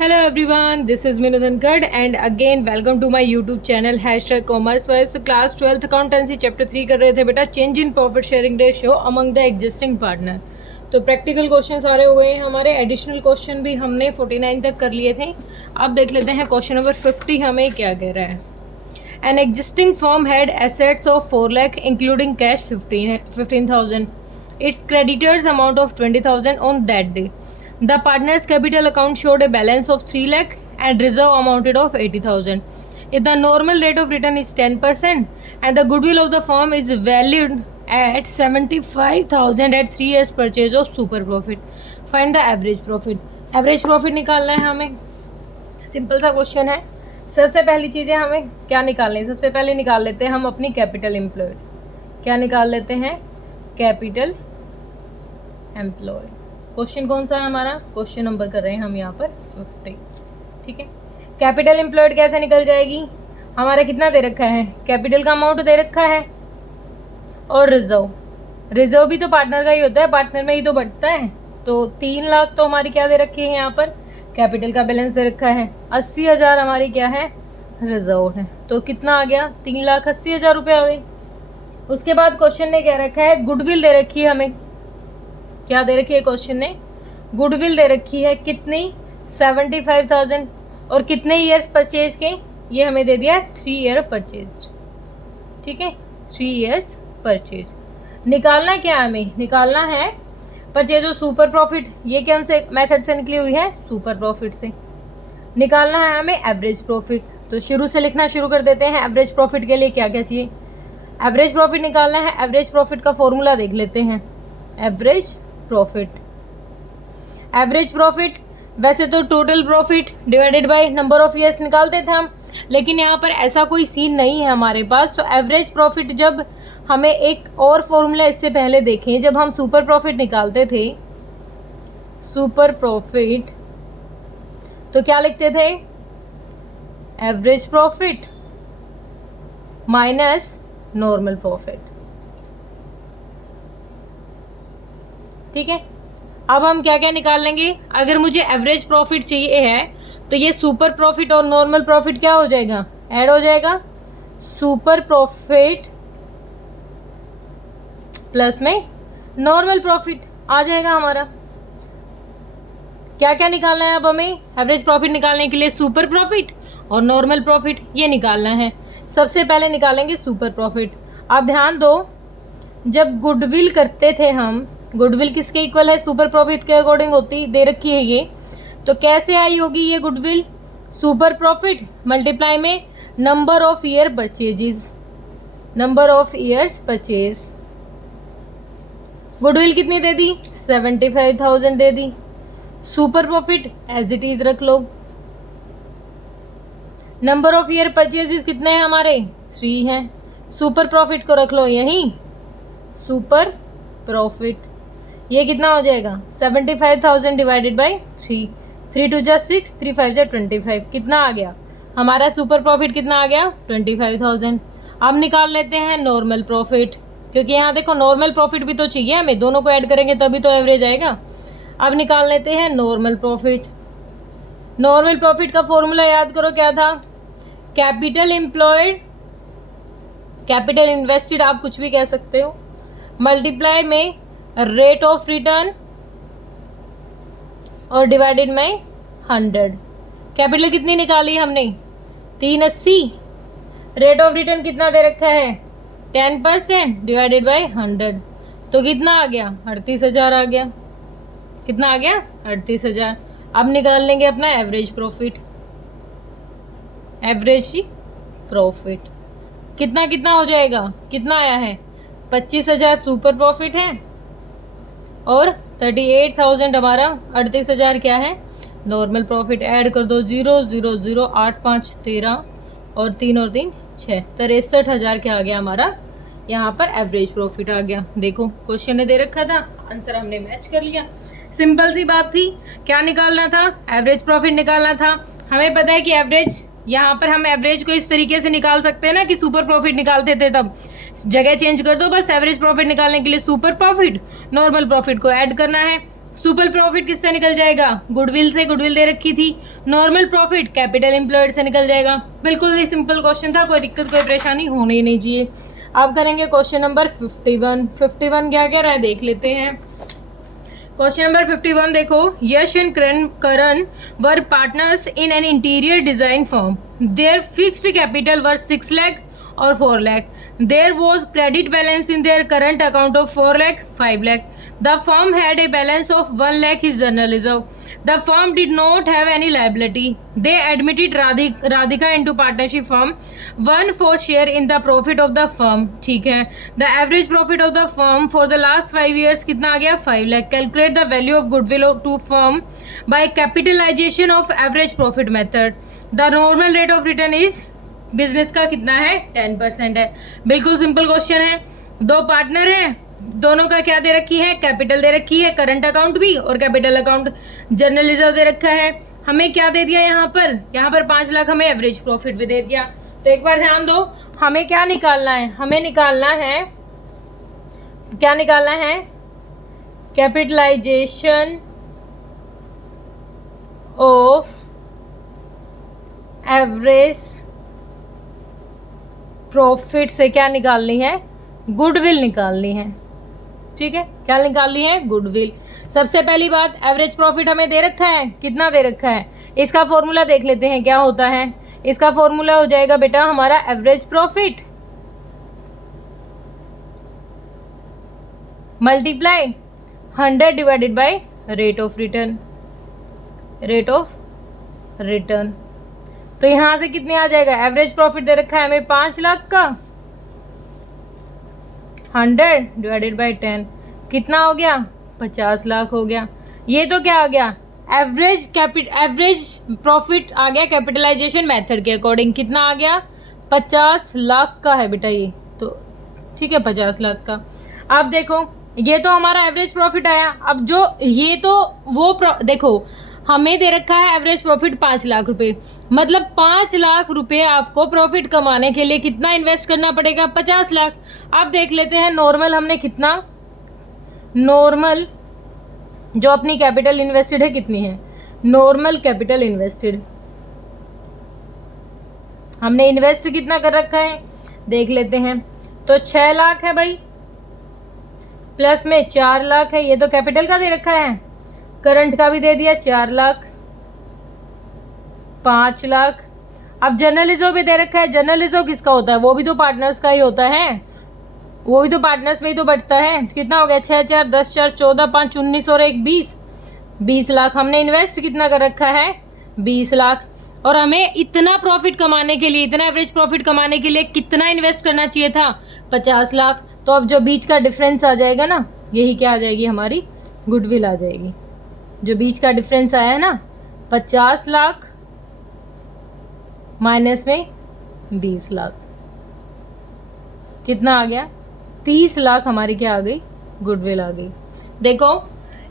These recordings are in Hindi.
Hello everyone, this is Minu Dhankad and again welcome to my YouTube channel #commercewise। तो क्लास 12th अकाउंटेंसी चैप्टर 3 कर रहे थे बेटा, change in profit sharing ratio among the existing partner. तो प्रैक्टिकल क्वेश्चन सारे हो गए हैं हमारे, एडिशनल क्वेश्चन भी हमने 49 तक कर लिए थे। अब देख लेते हैं क्वेश्चन नंबर 50 हमें क्या कह रहा है। An existing firm had assets of 4 lakh including cash 15,000, it's creditors amount of 20,000 on that day. The partner's capital account showed a balance of 3 lakh and reserve amounted of 80,000. If the normal rate of return is 10% and the goodwill of the firm is valued at 75,000 at 3 years purchase of super profit, find the average profit. Average profit निकालना है हमें, सिंपल सा क्वेश्चन है। सबसे पहली चीज़ें हमें क्या निकालनी है, सबसे पहले निकाल लेते हैं हम अपनी कैपिटल एम्प्लॉयड। क्या निकाल लेते हैं? Capital employed. क्वेश्चन कौन सा है हमारा? क्वेश्चन नंबर कर रहे हैं हम यहाँ पर 50। ठीक है, कैपिटल एम्प्लॉयड कैसे निकल जाएगी? हमारा कितना दे रखा है? कैपिटल का अमाउंट दे रखा है और रिजर्व भी तो पार्टनर का ही होता है, पार्टनर में ही तो बढ़ता है। तो 3 लाख तो हमारी क्या दे रखी है यहाँ पर? कैपिटल का बैलेंस दे रखा है। 80,000 हमारी क्या है? रिजर्व है। तो कितना आ गया? 3,80,000 रुपये आ गए। उसके बाद क्वेश्चन ने क्या रखा है? गुडविल दे रखी है हमें। क्या दे रखी है क्वेश्चन ने? गुडविल दे रखी है। कितनी? 75,000। और कितने ईयर्स परचेज के? ये हमें दे दिया 3 ईयर परचेज। ठीक है, 3 ईयर्स परचेज। निकालना क्या है हमें? निकालना है परचेज और सुपर प्रॉफिट। ये क्या हमसे मेथड से निकली हुई है? सुपर प्रॉफिट से। निकालना है हमें एवरेज प्रॉफिट। तो शुरू से लिखना शुरू कर देते हैं। एवरेज प्रॉफिट के लिए क्या क्या चाहिए? एवरेज प्रॉफिट निकालना है। एवरेज प्रॉफिट का फॉर्मूला देख लेते हैं। एवरेज प्रॉफिट वैसे तो total profit divided by number of years निकालते थे हम, लेकिन यहाँ पर ऐसा कोई सीन नहीं है हमारे पास। तो एवरेज प्रॉफिट जब हमें एक और फॉर्मूला इससे पहले देखें, जब हम सुपर प्रॉफिट निकालते थे, सुपर प्रॉफिट तो क्या लिखते थे? Average profit minus normal profit. ठीक है, अब हम क्या क्या निकाल लेंगे? अगर मुझे एवरेज प्रॉफिट चाहिए है तो ये सुपर प्रॉफिट और नॉर्मल प्रॉफिट क्या हो जाएगा? ऐड हो जाएगा। सुपर प्रॉफिट प्लस में नॉर्मल प्रॉफिट आ जाएगा हमारा। क्या क्या निकालना है अब हमें? एवरेज प्रॉफिट निकालने के लिए सुपर प्रॉफिट और नॉर्मल प्रॉफिट ये निकालना है। सबसे पहले निकालेंगे सुपर प्रॉफिट। आप ध्यान दो, जब गुडविल करते थे हम, गुडविल किसके इक्वल है? सुपर प्रॉफिट के अकॉर्डिंग होती दे रखी है ये। तो कैसे आई होगी ये गुडविल? सुपर प्रॉफिट मल्टीप्लाई में number of year purchases, number of years purchase. Goodwill कितनी दे दी? 75,000 दे दी। Super profit as it is रख लो। नंबर ऑफ ईयर परचेजेस कितने हैं हमारे? 3 हैं। सुपर प्रॉफिट को रख लो यहीं, सुपर प्रॉफिट। ये कितना हो जाएगा? 75,000 डिवाइडेड बाई 3। 3 2 जा 6, 3 5 जा 25। कितना आ गया हमारा? सुपर प्रॉफिट कितना आ गया? 25,000। अब निकाल लेते हैं नॉर्मल प्रॉफिट, क्योंकि यहाँ देखो नॉर्मल प्रॉफिट भी तो चाहिए हमें, दोनों को ऐड करेंगे तभी तो एवरेज आएगा। अब निकाल लेते हैं नॉर्मल प्रॉफिट। नॉर्मल प्रॉफिट का फॉर्मूला याद करो, क्या था? कैपिटल एम्प्लॉयड, कैपिटल इन्वेस्टेड, आप कुछ भी कह सकते हो, मल्टीप्लाई में रेट ऑफ रिटर्न और डिवाइडेड बाय 100। कैपिटल कितनी निकाली हमने? 380। रेट ऑफ रिटर्न कितना दे रखा है? 10% डिवाइडेड बाय 100। तो कितना आ गया? 38,000 आ गया। कितना आ गया? 38,000। अब निकाल लेंगे अपना एवरेज प्रॉफिट। एवरेज प्रॉफिट कितना कितना हो जाएगा? कितना आया है? 25,000 सुपर प्रॉफिट है और 38,000 हमारा 38,000 क्या है? Normal profit. ऐड कर दो 0 0 0, 8 5 13 और 3 और 3 6, 63,000 क्या आ गया हमारा? यहाँ पर एवरेज प्रॉफिट आ गया। देखो क्वेश्चन ने दे रखा था, आंसर हमने मैच कर लिया। सिंपल सी बात थी। क्या निकालना था? एवरेज प्रॉफिट निकालना था। हमें पता है कि एवरेज, यहाँ पर हम एवरेज को इस तरीके से निकाल सकते हैं ना कि सुपर प्रॉफिट निकालते थे, तब जगह चेंज कर दो बस। एवरेज प्रॉफिट निकालने के लिए सुपर प्रॉफिट, नॉर्मल प्रॉफिट को ऐड करना है। सुपर प्रॉफिट किससे निकल जाएगा? गुडविल से, गुडविल दे रखी थी। नॉर्मल प्रॉफिट कैपिटल एम्प्लॉयड से निकल जाएगा। बिल्कुल ही सिंपल क्वेश्चन था, कोई दिक्कत कोई परेशानी होनी ही नहीं चाहिए। अब करेंगे क्वेश्चन नंबर 51। 51 क्या कह रहा है देख लेते हैं। क्वेश्चन नंबर 51 देखो, Yash and Karan were partners in an interior design firm. Their fixed capital were 6 lakh और 4 lakh. There was credit balance in their current account of 4 lakh, 5 lakh. The firm had a balance of 1 lakh is general reserve. The firm did not have any liability. They admitted Radhika into partnership firm. One for share in the profit of the firm. ठीक है. The average profit of the firm for the last 5 years कितना आ गया? 5 lakh. Calculate the value of goodwill to firm by capitalization of average profit method. The normal rate of return is business का कितना है? 10% है। बिल्कुल सिंपल क्वेश्चन है। दो पार्टनर हैं, दोनों का क्या दे रखी है? कैपिटल दे रखी है, करंट अकाउंट भी और कैपिटल अकाउंट जनरल रिजर्व दे रखा है। हमें क्या दे दिया यहाँ पर? यहाँ पर 5 लाख हमें एवरेज प्रॉफिट भी दे दिया। तो एक बार ध्यान दो, हमें क्या निकालना है? हमें निकालना है, क्या निकालना है? कैपिटलाइजेशन ऑफ एवरेज प्रॉफिट से क्या निकालनी है? गुडविल निकालनी है। ठीक है, क्या निकालनी है? गुडविल। सबसे पहली बात, एवरेज प्रॉफिट हमें दे रखा है, कितना दे रखा है? इसका फॉर्मूला देख लेते हैं क्या होता है। इसका फॉर्मूला हो जाएगा बेटा हमारा average profit multiply 100 divided by rate of return. Rate of return तो यहां से कितने आ जाएगा? एवरेज प्रॉफिट दे रखा है हमें 5 लाख का, 100 डिवाइडेड बाय 10 कितना हो गया? 50 लाख हो गया। ये तो क्या आ गया? एवरेज प्रॉफिट आ गया कैपिटलाइजेशन मेथड के अकॉर्डिंग। कितना आ गया? 50 लाख का है बेटा ये तो। ठीक है, 50 लाख का। अब देखो, ये तो हमारा एवरेज प्रॉफिट आया। अब जो ये तो वो देखो, हमें दे रखा है एवरेज प्रॉफिट 5 लाख रुपए, मतलब 5 लाख रुपए आपको प्रॉफिट कमाने के लिए कितना इन्वेस्ट करना पड़ेगा? 50 लाख। अब देख लेते हैं नॉर्मल हमने कितना, नॉर्मल जो अपनी कैपिटल इन्वेस्टेड है कितनी है? नॉर्मल कैपिटल इन्वेस्टेड हमने इन्वेस्ट कितना कर रखा है देख लेते हैं। तो 6 लाख है भाई, प्लस में 4 लाख है, ये तो कैपिटल का दे रखा है। करंट का भी दे दिया 4 लाख, 5 लाख। अब जनरल रिजर्व भी दे रखा है। जनरल रिजर्व किसका होता है? वो भी तो पार्टनर्स का ही होता है, वो भी तो पार्टनर्स में ही तो बढ़ता है। कितना हो गया? 6 4 10 4 14 5 19 और 1 20, 20 लाख। हमने इन्वेस्ट कितना कर रखा है? 20 लाख। और हमें इतना प्रॉफिट कमाने के लिए, इतना एवरेज प्रॉफिट कमाने के लिए कितना इन्वेस्ट करना चाहिए था? 50 लाख। तो अब जो बीच का डिफरेंस आ जाएगा ना, यही क्या आ जाएगी? हमारी गुडविल आ जाएगी। जो बीच का डिफरेंस आया है ना, 50 लाख माइनस में 20 लाख, कितना आ गया? 30 लाख हमारी क्या आ गई? गुडविल आ गई। देखो,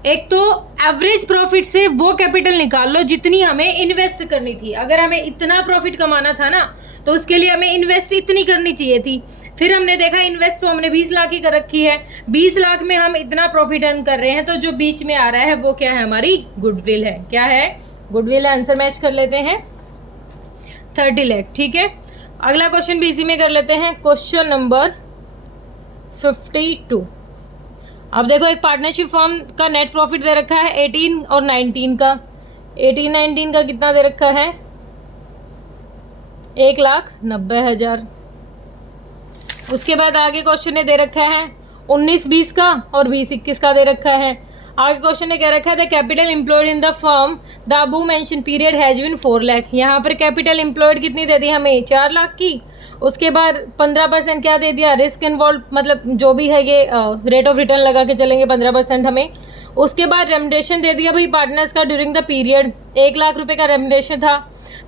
एक तो एवरेज प्रॉफिट से वो कैपिटल निकाल लो जितनी हमें इन्वेस्ट करनी थी। अगर हमें इतना प्रॉफिट कमाना था ना, तो उसके लिए हमें इन्वेस्ट इतनी करनी चाहिए थी। फिर हमने देखा इन्वेस्ट तो हमने 20 लाख ही कर रखी है, 20 लाख में हम इतना प्रॉफिट अर्न कर रहे हैं, तो जो बीच में आ रहा है वो क्या है? हमारी गुडविल है। क्या है? गुडविल है। आंसर मैच कर लेते हैं 30 लाख। ठीक है, अगला क्वेश्चन भी इसी में कर लेते हैं। Question number 52। अब देखो, एक पार्टनरशिप फर्म का नेट प्रॉफिट दे रखा है 18 और 19 का। 18 19 का कितना दे रखा है? 1,90,000। उसके बाद आगे क्वेश्चन ने दे रखा है 19 20 का और 20 21 का दे रखा है। आगे क्वेश्चन ने कह रखा है the capital employed in the firm the above mention period has been 4 lakh. यहाँ पर कैपिटल एम्प्लॉयड कितनी दे दी हमें? 4 लाख की। उसके बाद 15% क्या दे दिया? रिस्क इन्वॉल्व, मतलब जो भी है ये रेट ऑफ रिटर्न लगा के चलेंगे 15% हमें। उसके बाद रेमुनरेशन दे दिया भाई पार्टनर्स का ड्यूरिंग द पीरियड, 1 लाख रुपए का रेमुनरेशन था।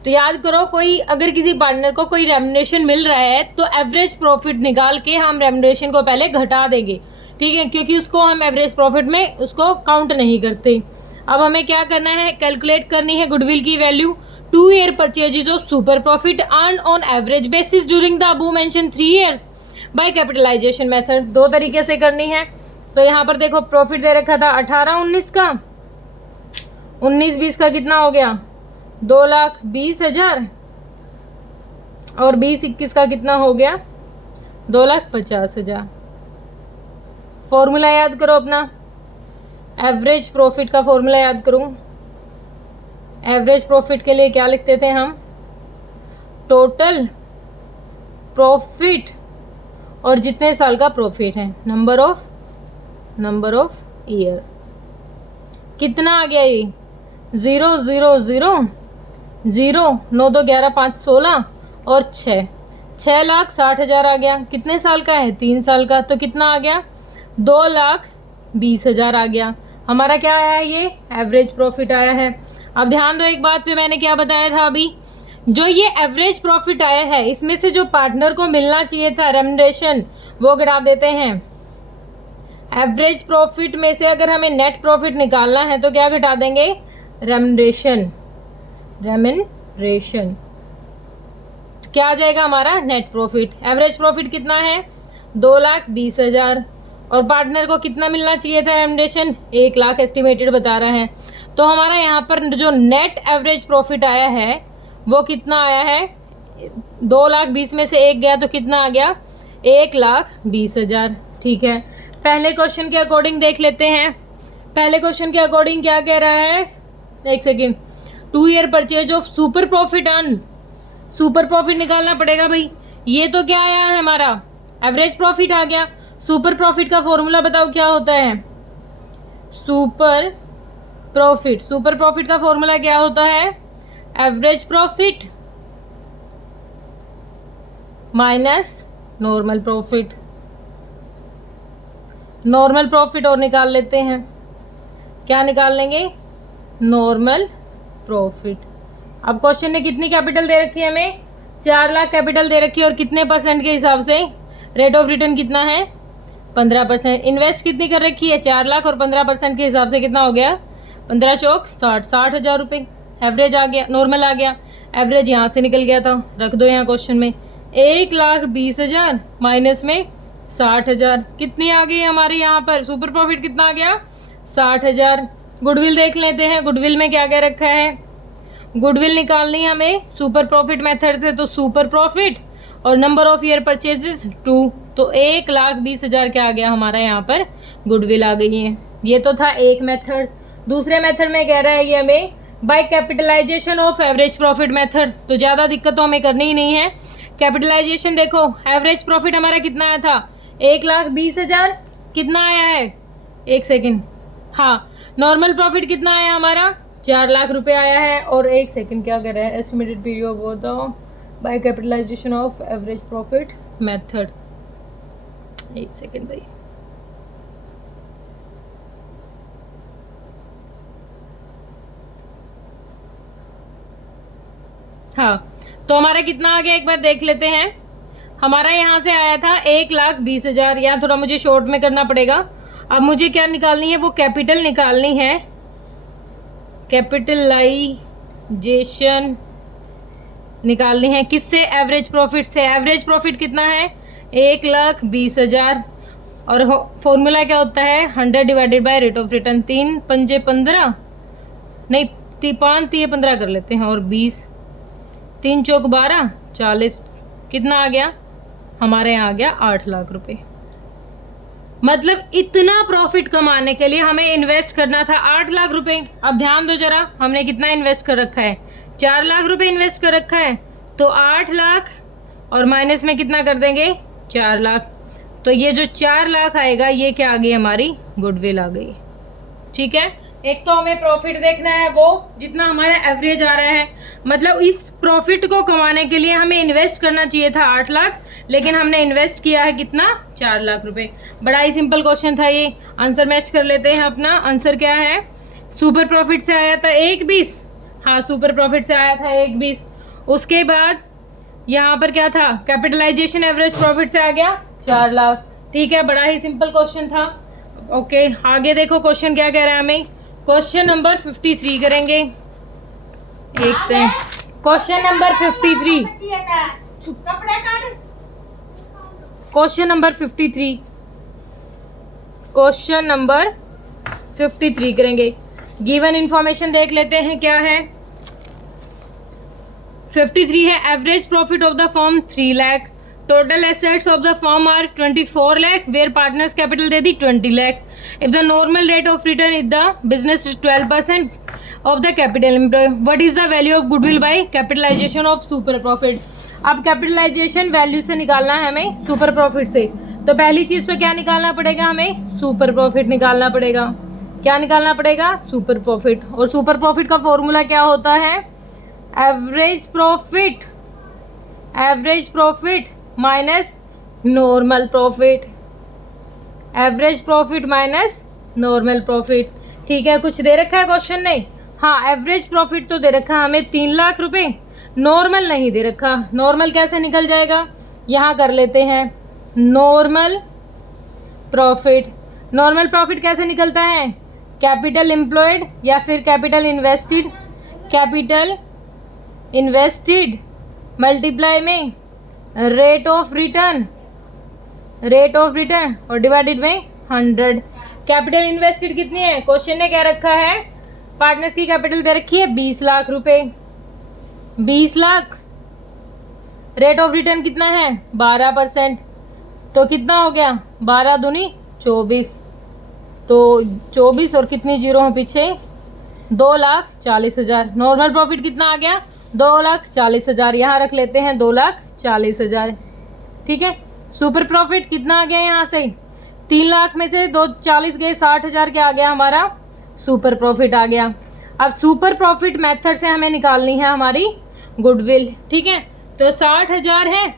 तो याद करो, कोई अगर किसी पार्टनर को कोई रेमुनरेशन मिल रहा है तो एवरेज प्रॉफिट निकाल के हम रेमुनरेशन को पहले घटा देंगे, ठीक है, क्योंकि उसको हम एवरेज प्रॉफिट में उसको काउंट नहीं करते। अब हमें क्या करना है? कैलकुलेट करनी है गुडविल की value. 2 year purchases of super profit earn on average basis during the above mention 3 years by capitalisation method. 2 तरीके से करनी है। तो यहाँ पर देखो, प्रॉफिट दे रखा था 18 19 का, 19-20 का कितना हो गया? 2,20,000 और 20-21 का कितना हो गया? 2,50,000। फॉर्मूला याद करो अपना, एवरेज प्रॉफिट का फॉर्मूला याद करूं। एवरेज प्रॉफिट के लिए क्या लिखते थे हम? टोटल प्रॉफिट और जितने साल का प्रॉफिट है, नंबर ऑफ ईयर। कितना आ गया ये? 0 0 0 0, 9 2 11 5 16 और 6,60,000 आ गया। कितने साल का है? 3 साल का। तो कितना आ गया? 2,20,000 आ गया। हमारा क्या आया है? ये एवरेज प्रॉफिट आया है। अब ध्यान दो एक बात पे, मैंने क्या बताया था अभी, जो ये एवरेज प्रॉफिट आया है इसमें से जो पार्टनर को मिलना चाहिए था रेम्युनरेशन, वो घटा देते हैं। एवरेज प्रॉफिट में से अगर हमें नेट प्रॉफिट निकालना है तो क्या घटा देंगे? रेम्युनरेशन। तो क्या आ जाएगा हमारा? Net profit. एवरेज प्रॉफिट कितना है? 2,20,000 और पार्टनर को कितना मिलना चाहिए था रेम्युनरेशन? 1,00,000 एस्टिमेटेड बता रहा है। तो हमारा यहाँ पर जो नेट एवरेज प्रॉफिट आया है वो कितना आया है? 2,20,000 में से 1 गया तो कितना आ गया? 1,20,000। ठीक है, पहले क्वेश्चन के अकॉर्डिंग देख लेते हैं। पहले क्वेश्चन के अकॉर्डिंग क्या कह रहा है? एक second. 2 year purchase of super profit earn. Super profit निकालना पड़ेगा भाई। ये तो क्या आया है हमारा? एवरेज प्रॉफिट आ गया। सुपर प्रॉफिट का फॉर्मूला बताओ क्या होता है? सुपर प्रॉफिट का फॉर्मूला क्या होता है? Average profit minus normal profit. Normal profit और निकाल लेते हैं। क्या निकाल लेंगे? Normal profit. अब क्वेश्चन ने कितनी कैपिटल दे रखी है हमें? 4,00,000 कैपिटल दे रखी है और कितने परसेंट के हिसाब से? रेट ऑफ रिटर्न कितना है? 15%। इन्वेस्ट कितनी कर रखी है? 4,00,000 और 15% के हिसाब से कितना हो गया? 15 चौक 60, 60,000 रुपये। एवरेज आ गया, नॉर्मल आ गया। एवरेज यहाँ से निकल गया था, रख दो यहाँ क्वेश्चन में। 1,20,000 माइनस में 60,000 कितनी आ गई हमारे यहाँ पर? सुपर प्रॉफिट कितना आ गया? 60,000। गुडविल देख लेते हैं, गुडविल में क्या क्या रखा है। गुडविल निकालनी हमें सुपर प्रॉफिट मेथड से, तो सुपर प्रॉफिट और नंबर ऑफ ईयर परचेजेस 2, तो 1,20,000 क्या आ गया हमारा यहाँ पर? गुडविल आ गई है। ये तो था एक मेथड। दूसरे मेथड में कह रहा है ये हमें by capitalisation of average profit method, तो ज़्यादा दिक्कत तो हमें करनी ही नहीं है। कैपिटलाइजेशन देखो, एवरेज प्रॉफिट हमारा कितना आया था? 1,20,000। कितना आया है? एक सेकेंड, हाँ, नॉर्मल प्रॉफिट कितना आया हमारा? 4,00,000 रुपये आया है। और एक सेकेंड, क्या कर रहा है? एस्टिमेटेड पीरियड बताओ by capitalisation of average profit method. एक सेकेंड भाई, हाँ, तो हमारा कितना आ गया एक बार देख लेते हैं। हमारा यहाँ से आया था 1,20,000। यहाँ थोड़ा मुझे शॉर्ट में करना पड़ेगा। अब मुझे क्या निकालनी है? वो कैपिटल निकालनी है, कैपिटलाइजेशन निकालनी है। किससे? एवरेज प्रॉफिट से। एवरेज प्रॉफिट कितना है? 1,20,000 और फॉर्मूला क्या होता है? 100 divided by rate of return. 3 पंजे 15, नहीं 5 3 15 कर लेते हैं, और 20, 3 चौक 12, 40। कितना आ गया हमारे यहाँ? आ गया 8,00,000 रुपये। मतलब इतना प्रॉफिट कमाने के लिए हमें इन्वेस्ट करना था 8,00,000 रुपये। अब ध्यान दो जरा, हमने कितना इन्वेस्ट कर रखा है? 4,00,000 रुपये इन्वेस्ट कर रखा है। तो 8,00,000 और माइनस में कितना कर देंगे? 4,00,000। तो ये जो 4,00,000 आएगा ये क्या आ गई हमारी? गुडविल आ गई। ठीक है, एक तो हमें प्रॉफिट देखना है वो जितना हमारा एवरेज आ रहा है। मतलब इस प्रॉफिट को कमाने के लिए हमें इन्वेस्ट करना चाहिए था 8,00,000, लेकिन हमने इन्वेस्ट किया है कितना? 4,00,000 रुपये। बड़ा ही सिंपल क्वेश्चन था ये। आंसर मैच कर लेते हैं अपना। आंसर क्या है? सुपर प्रॉफिट से आया था 1,20,000। हाँ, सुपर प्रॉफिट से आया था 1,20,000। उसके बाद यहाँ पर क्या था? कैपिटलाइजेशन एवरेज प्रॉफिट से आ गया 4,00,000। ठीक है, बड़ा ही सिंपल क्वेश्चन था। ओके, आगे देखो क्वेश्चन क्या कह रहा है हमें। क्वेश्चन नंबर 53 करेंगे। एक से question number 53, question number 53, question number 53 करेंगे। गिवन इंफॉर्मेशन देख लेते हैं क्या है। 53 है average profit of the firm 3 lakh, total assets of the firm are 24 lakh, where partners capital दे दी 20 lakh. If the normal rate of return is the business 12% of the capital employ, what is the value of goodwill by capitalisation of super profit. अब कैपिटलाइजेशन वैल्यू से निकालना है हमें सुपर प्रॉफिट से, तो पहली चीज तो क्या निकालना पड़ेगा, हमें सुपर प्रॉफिट निकालना पड़ेगा। क्या निकालना पड़ेगा, सुपर प्रॉफिट। और सुपर प्रॉफिट का फॉर्मूला क्या होता है, average profit minus normal profit, average profit minus normal profit. ठीक है, कुछ दे रखा है क्वेश्चन में, हाँ एवरेज प्रॉफिट तो दे रखा है हमें 3 लाख रुपए, नॉर्मल नहीं दे रखा। नॉर्मल कैसे निकल जाएगा, यहाँ कर लेते हैं नॉर्मल प्रॉफिट। नॉर्मल प्रॉफिट कैसे निकलता है, कैपिटल एम्प्लॉयड या फिर कैपिटल इन्वेस्टेड मल्टीप्लाई में रेट ऑफ रिटर्न और डिवाइडेड में 100। कैपिटल इन्वेस्टेड कितनी है, क्वेश्चन ने क्या रखा है, पार्टनर्स की कैपिटल दे रखी है 20 लाख रुपए, 20 लाख। रेट ऑफ रिटर्न कितना है 12%, तो कितना हो गया 12 दूनी 24, तो 24 और कितनी जीरो हो पीछे 2,40,000। नॉर्मल प्रॉफिट कितना आ गया 2,40,000, यहाँ रख लेते हैं 2,40,000। ठीक है, सुपर प्रॉफिट कितना आ गया, यहाँ से 3 लाख में से 2,40 गए 60,000 क्या आ गया हमारा सुपर प्रॉफिट आ गया। अब सुपर प्रॉफिट मेथड से हमें निकालनी है हमारी गुडविल। ठीक है, तो 60,000 है,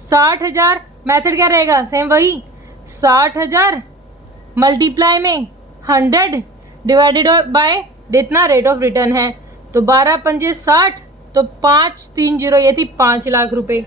60,000 मेथड क्या रहेगा सेम वही, 60,000 मल्टीप्लाई में 100 डिवाइडेड बाय जितना रेट ऑफ रिटर्न है, तो 12 पंजे 60, तो 530 ये थी 5 लाख रुपए।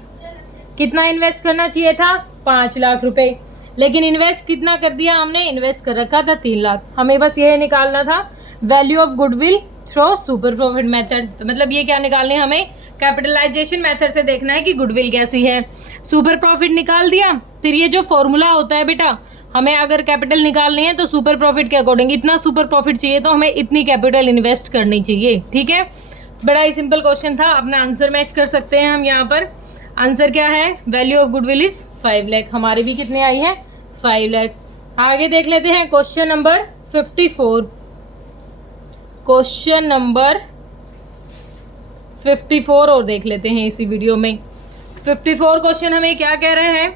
कितना इन्वेस्ट करना चाहिए था 5 लाख रुपए, लेकिन इन्वेस्ट कितना कर दिया हमने, इन्वेस्ट कर रखा था 3 लाख। हमें बस ये निकालना था value of goodwill through super profit method. तो मतलब ये क्या निकालने हमें, कैपिटलाइजेशन मेथड से देखना है कि गुडविल कैसी है। सुपर प्रॉफिट निकाल दिया, फिर ये जो फॉर्मूला होता है बेटा, हमें अगर कैपिटल निकालनी है तो सुपर प्रॉफिट के अकॉर्डिंग इतना सुपर प्रॉफिट चाहिए तो हमें इतनी कैपिटल इन्वेस्ट करनी चाहिए। ठीक है, बड़ा ही सिंपल क्वेश्चन था, अपना आंसर मैच कर सकते हैं हम। यहाँ पर आंसर क्या है, value of goodwill is 5 lakh, हमारी भी कितने आई है 5 लाख। आगे देख लेते हैं क्वेश्चन नंबर 54। क्वेश्चन नंबर 54 और देख लेते हैं इसी वीडियो में। 54 क्वेश्चन हमें क्या कह रहे हैं,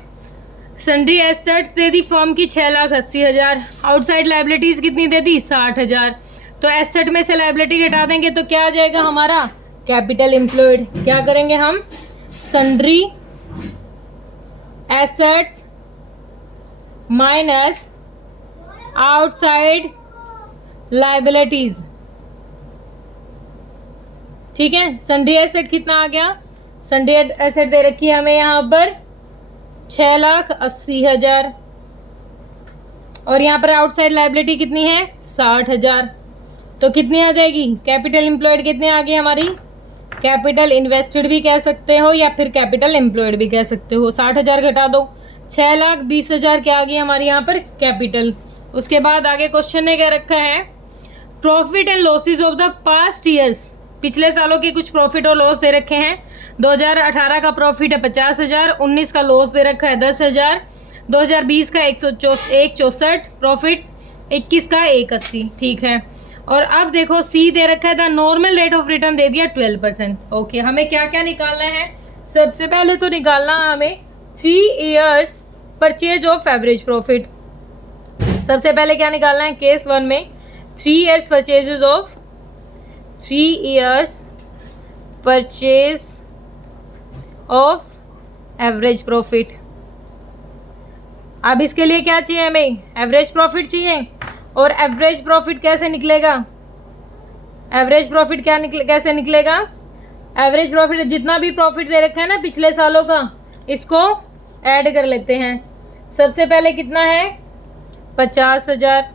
सन्ड्री एसेट्स दे दी फर्म की 6,80,000, आउटसाइड लाइबिलिटीज कितनी दे दी 60,000। तो एसेट में से लाइबिलिटी हटा देंगे तो क्या आ जाएगा हमारा कैपिटल एम्प्लॉयड। क्या करेंगे हम, sundry assets minus outside liabilities. ठीक है, सन्ड्री एसेट कितना आ गया, सन्ड्री एसेट दे रखी है हमें यहाँ पर 6,80,000 और यहाँ पर आउटसाइड लाइबिलिटी कितनी है 60,000। तो कितनी आ जाएगी, कैपिटल एम्प्लॉयड कितने आ गए हमारी, कैपिटल इन्वेस्टेड भी कह सकते हो या फिर कैपिटल एम्प्लॉयड भी कह सकते हो। 60,000 घटा दो, 6,20,000 क्या आ गई हमारी यहाँ पर कैपिटल। उसके बाद आगे क्वेश्चन ने क्या रखा है, profit and losses of the past years, पिछले सालों के कुछ प्रॉफिट और लॉस दे रखे हैं। 2018 का प्रॉफिट है 50,000, 19 का लॉस दे रखा है 10,000, 2020 का 164 प्रॉफिट, 21 का 180। ठीक है, और अब देखो सी दे रखा है the normal rate of return दे दिया 12%। ओके, हमें क्या क्या निकालना है, सबसे पहले तो निकालना है हमें 3 years purchase of average profit. सबसे पहले क्या निकालना है, केस 1 में 3 years purchase of 3 years purchase of average profit. अब इसके लिए क्या चाहिए हमें, एवरेज प्रॉफिट चाहिए। और एवरेज प्रॉफिट कैसे निकलेगा, एवरेज प्रॉफिट कैसे निकलेगा, एवरेज प्रॉफिट जितना भी प्रॉफिट दे रखा है ना पिछले सालों का, इसको ऐड कर लेते हैं। सबसे पहले कितना है 50,000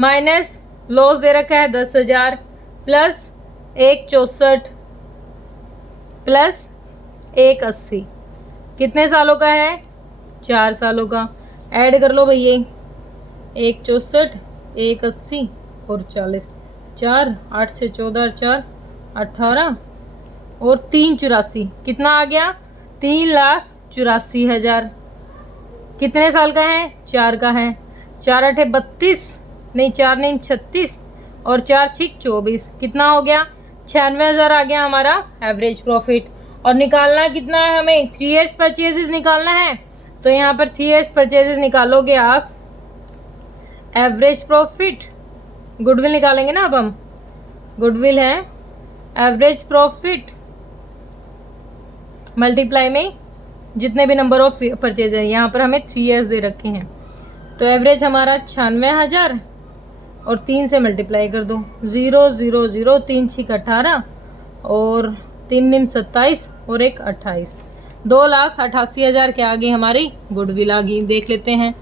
माइनस लॉस दे रखा है 10,000 प्लस 164 प्लस 180, कितने सालों का है 4 सालों का। ऐड कर लो भैया, 164 180 और 40, 4, 8 से 14, 4, 18 और 3 84, कितना आ गया? 3,84,000। कितने साल का है? 4 का है। 4 8 32, नहीं 4 नहीं 36 और 4 6 24, कितना हो गया? 96,000 आ गया हमारा एवरेज प्रॉफिट। और निकालना कितना है हमें? 3 ईयर्स परचेजेस निकालना है। तो यहाँ पर 3 ईयर्स परचेजेस निकालोगे आप, एवरेज प्रॉफिट, गुडविल निकालेंगे ना अब हम, गुडविल है एवरेज प्रॉफिट मल्टीप्लाई में जितने भी नंबर ऑफ परचेज है, यहाँ पर हमें 3 ईयर्स दे रखे हैं। तो एवरेज हमारा 96,000 और 3 से मल्टीप्लाई कर दो, 0 0 0, 3 6 18 और 3 निम 27 और 1 28, 2,88,000 के आगे हमारी गुडविल आ गई। देख लेते हैं,